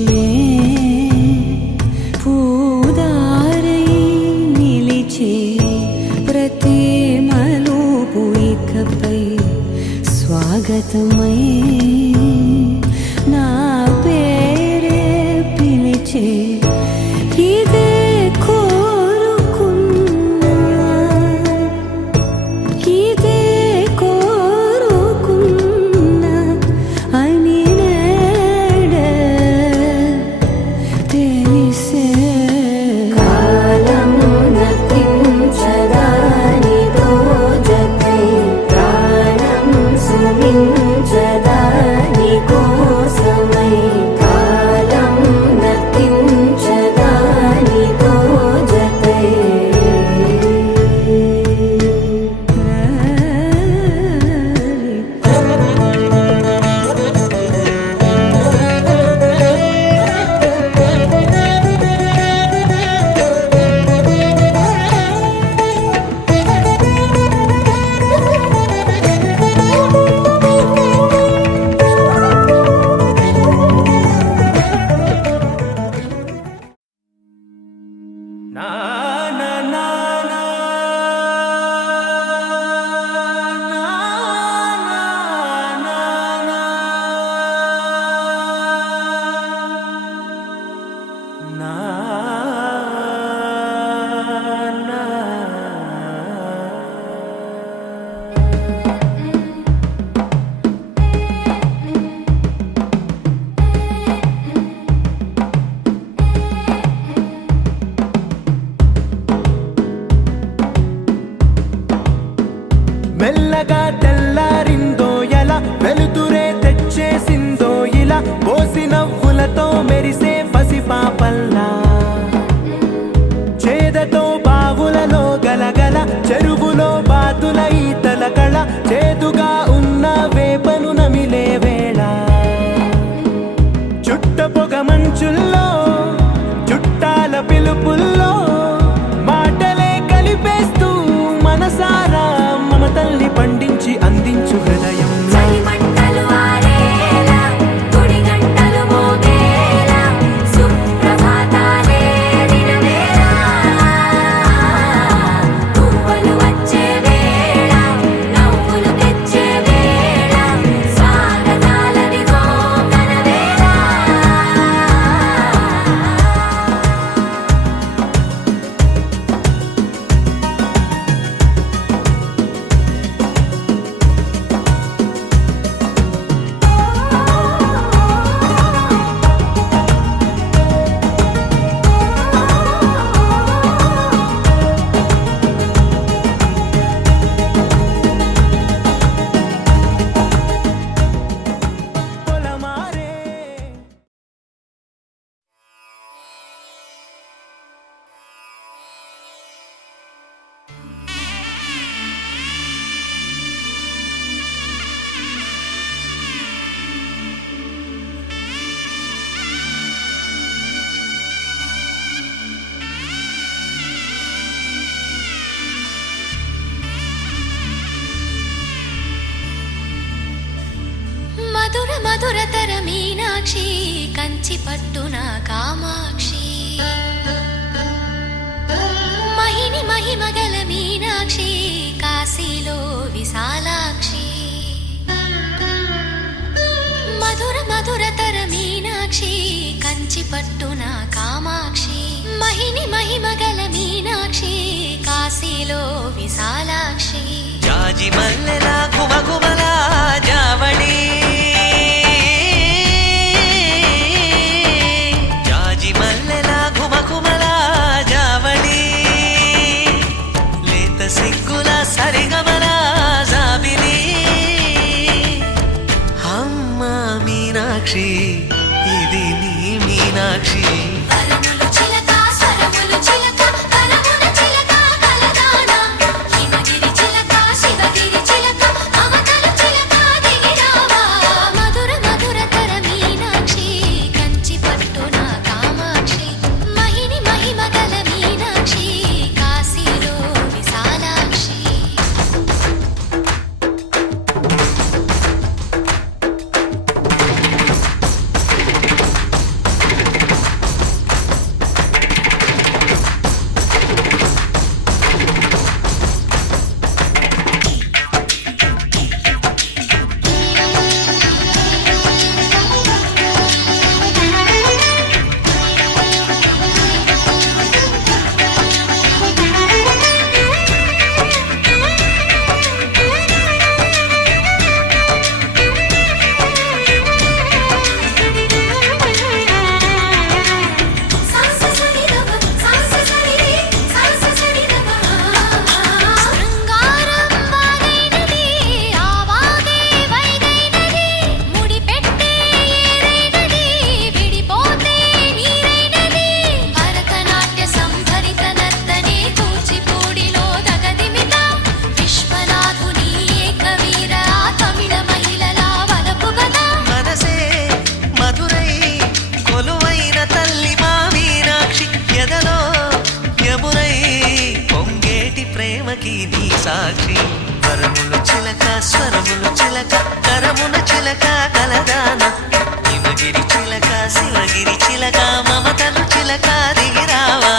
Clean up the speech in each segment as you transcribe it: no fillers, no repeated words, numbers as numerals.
నిజమే పూదారై నిలిచే ప్రతి మలుపు ఇకపై స్వాగతమై నా పేరే పిలిచే ఇదే కోరుకున్నా ఇదే కోరుకున్నా అని నేడే తెలిసే కాలం నతించదానిదో జతై ప్రాణం సుమించదాని కోసమై కాలం నతించదానిదో జతై మెల్లగా తెల్లారిందో ఎలా వెలుతురే తెచ్చేసిందో ఇలా పోసి నవ్వులతో మెరిసే పసిపాపల్లా చేదతో బావులలో గలగల చెరువులో బాతుల ఈతల కళ చేదుగా ఉన్న వేపను నమిలే వేళ చుట్ట పొగ మంచుల్లో చుట్టాల పిలుపుల్లో మాటలే కలిపేస్తూ మనసారా మమతల్ని పండించి అందించు హృదయం మధుర మధురతర మీనాక్షి కంచి పట్టున కామాక్షి మహిని మహిమగల మీనాక్షి కాశీలో విశాలాక్షి మధుర మధురతర మీనాక్షి కంచి పట్టున కామాక్షి మహిని మహిమగల మీనాక్షి కాశీలో విశాలాక్షి జాజి మల్లెలా గుమగుమలా జావళి జాజి మల్లెలా గుమగుమలా జావళి లేత సిగ్గుల సరిగమల జాబిలి అమ్మ మీనాక్షి ఇది నీ మీనాక్షి స్వరములు చిలక కరమున చిలక కలదాన హిమగిరి చిలక శివగిరి చిలక మమతలు చిలక దిగిరావా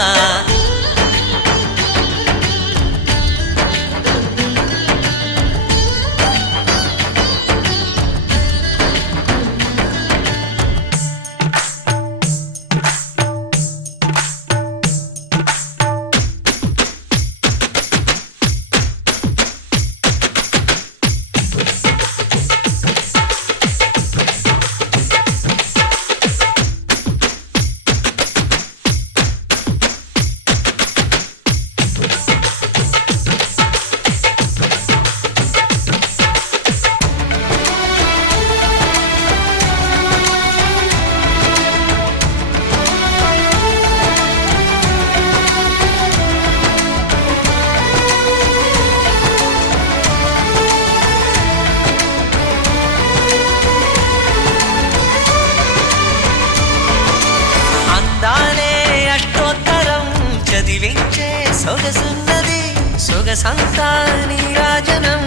సొగసున్నది సొగసంతా నీరాజనం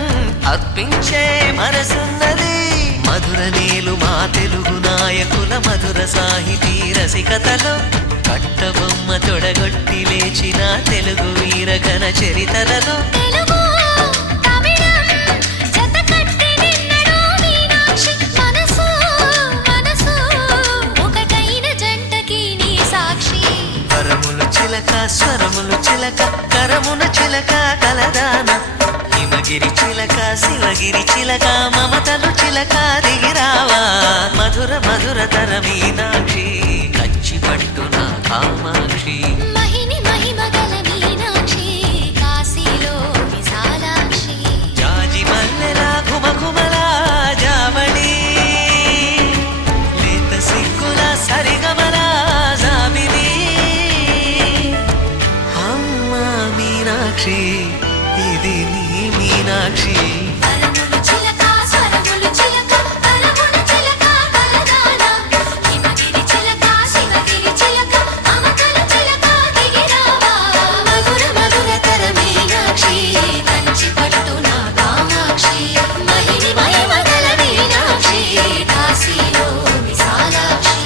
అర్పించే మనసున్నది మధుర నీలు మా తెలుగు నాయకుల మధుర సాహితీ రసికతలో కట్టబొమ్మ తొడగొట్టి లేచిన తెలుగు వీరఘన చరితలలో స్వరములు చిలక కరమున చిలక కలదాన హిమగిరి చిలక శివగిరి చిలక మమతలు చిలక దిగిరావా మధుర మధుర తర మీనాక్షి కంచి పట్టున కామాక్షి మహిని మహిమగల మీనాక్షి కాశీలో విశాలాక్షి జాజి మల్లెలా ఘుమఘుమలా జావళి లేత సిగ్గుల సరిగమలా జాబిలి మీనాక్షి ఇది నీ మీనాక్షి కరములు చిలక స్వరములు చిలక కరమున చిలక కలదాన హిమగిరి చిలక శివగిరి చిలక మమతలు చిలక దిగిరావా మధుర మధుర తర మీనాక్షి కంచి పట్టున కామాక్షి మహిని మహిమగల మీనాక్షి కాశీలో విశాలాక్షి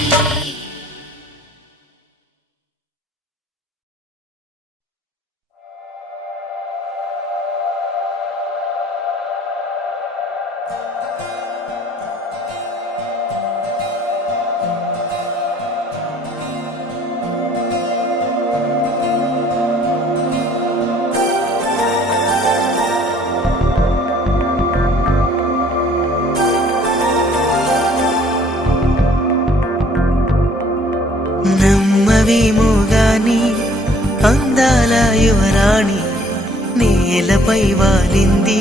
నమ్మవేమో గాని అందాల యువరాణి నేలపై వాలింది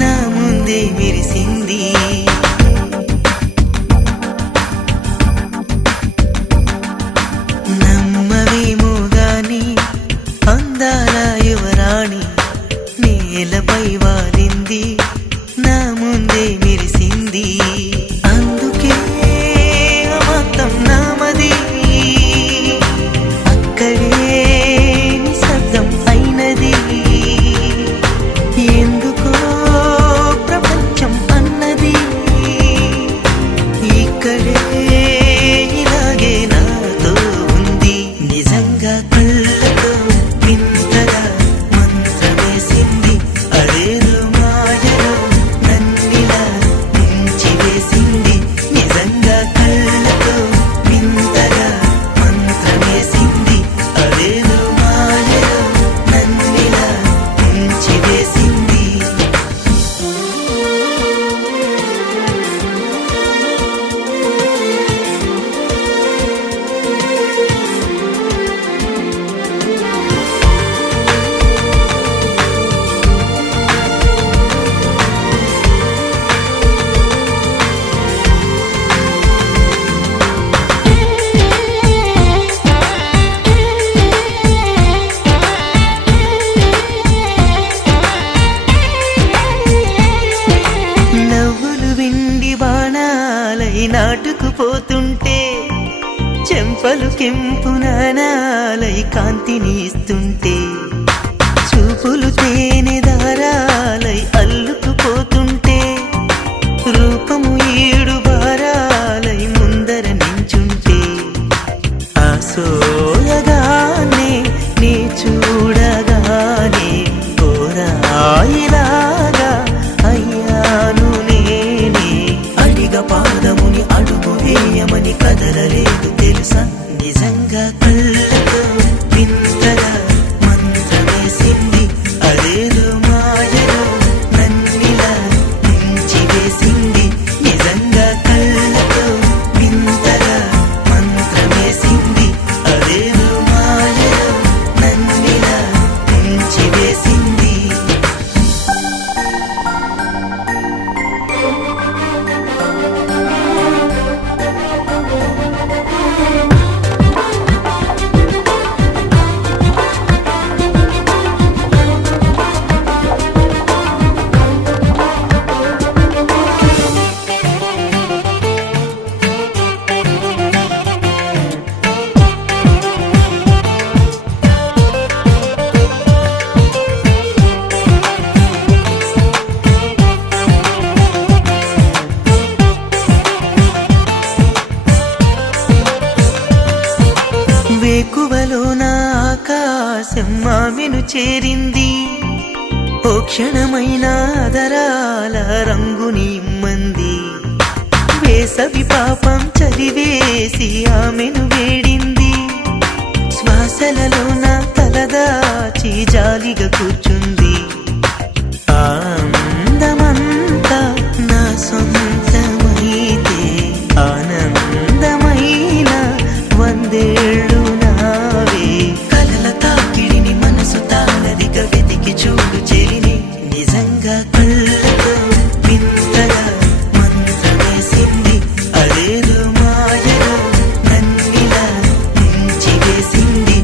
నా ముందే విరిసింది నమ్మవేమో గాని అందాల యువరాణి నేలపై వాలింది నా ముందే విరిసింది అందుకే మొత్తం నామది అక్కడే నిశ్శబ్దం అయినది ఎందుకో ప్రపంచం అన్నది ఇక్కడే ఇలాగే నాతో ఉంది నిజంగా కళ్ళతో వింతగా మంత్రమేసింది అదేదో మాయలో నన్నిలా ముంచివేసింది నిజంగా కళ్ళతో వింతగా మంత్రమేసింది అదేదో మాయలో నన్నిలా ముంచివేసింది నవ్వులు విండి బాణాలై నాటుకుపోతుంటే చెంపలు కెంపు నాణాలై కాంతిని ఇస్తుంటే చూపులు తేనె దారాలై అల్లుకుపోతుంటే సెమ్మామెను చేరింది. ఓ క్షణమైన అదరాల రంగుని ఇమ్మంది. వేసవి పాపం చలివేసి ఆమెను వేడింది. శ్వాసలలో నా తలదాచి జాలిగా కూర్చుంది. ఆనందమంతా నా సొంతమైతే ఆనందమైన వందేళ్ళు నావే. కలల తాకిడిని మనసు తానదిగా వెతికి చూడు చెలిని. నిజంగా కళ్ళతో వింతగా మంత్రమేసింది. అదేదో మాయలో నన్నిలా ముంచి వేసింది.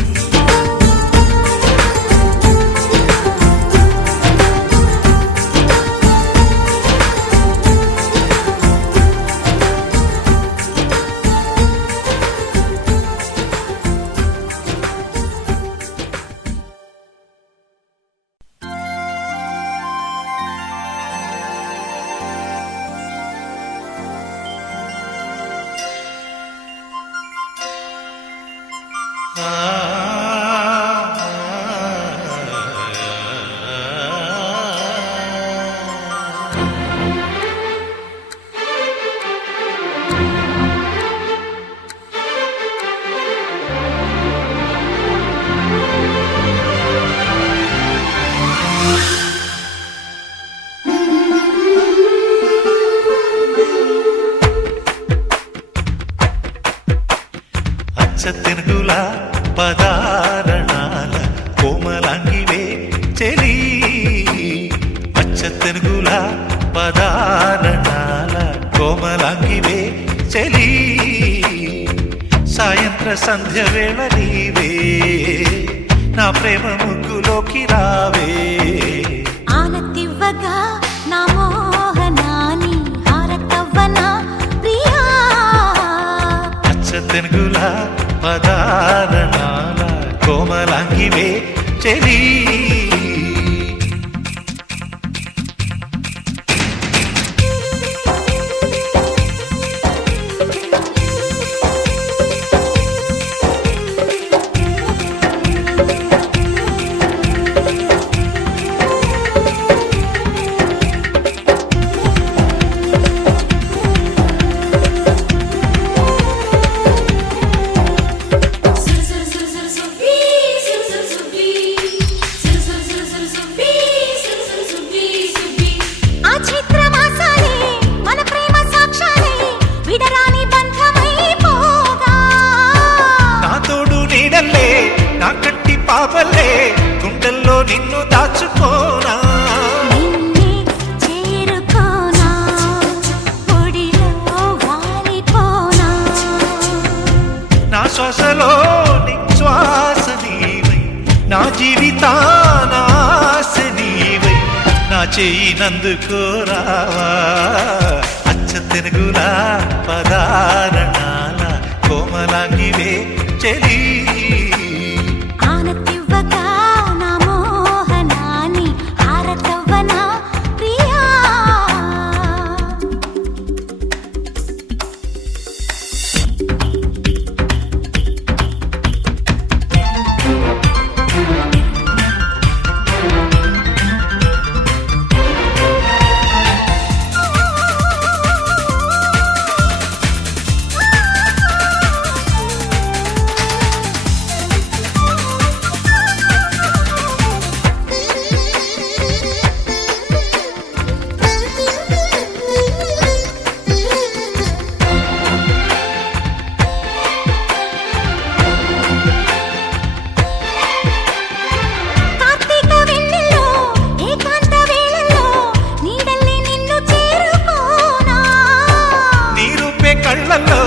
అచ్చతెనుగుల పదారణాల కోమలాంగివే చెలి. అచ్చతెనుగుల పదారణాల కోమలాంగివే చెలి. సాయంత్ర సంధ్య వేళ నీవే నా ప్రేమ ముగ్గులోకి రావే. ఆనతివ్వగా నా మోహనాని హారతవ్వనా ప్రియా. అచ్చతెనుగుల పదారణాల కోమలాంగివే చెలి. ఆ చైత్రమాసాలే మన ప్రేమ సాక్ష్యాలే విడరాని బంధమైపోగా. నా తోడు నీడల్లే నా కంటి పాపల్లే గుండెల్లో నిన్ను దాచుకోనా. నిన్నే చేరుకోనా ఒడిలో వాలిపోనా. నా శ్వాసలో నిశ్వాస నీవై నా జీవితాన ఆశ నీవై నా చెయ్యి నందుకోరావా. అచ్చతెనుగుల పదారణాల కోమలాంగివే చెలి. ఆనతివ్వగా నా మోహనాని హారతవ్వనా ప్రియా. కార్తీక వెన్నెల్లో ఏకాంత వేళల్లో నీడల్లే నిన్ను చేరుకోనా. నీ రూపే కళ్ళల్లో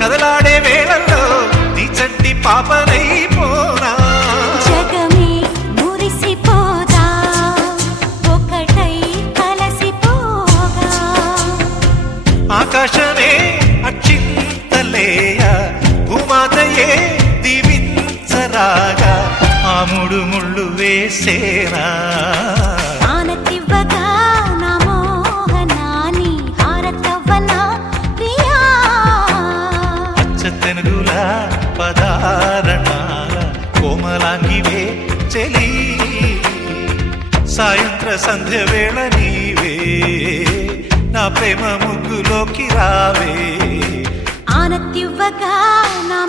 కదలాడే వేళల్లో నీ చంటి పాపనైపోనా. జగమే మురిసిపోదా ఒకటై కలసిపోగా. ఆకాశమే అక్షింతలేయ భూమాతయే దీవించరాగా ఆ మూడు ముళ్ళు వేసేనా. ఆనతివ్వగా నా మోహనాని హారతవ్వనా ప్రియా. అచ్చతెనుగుల పదారణాల కోమలాంగివే చెలి సాయంత్ర సంధ్య వేళ నీవే నా ప్రేమ ముగ్గులోకి రావే ఆనతివ్వగా నా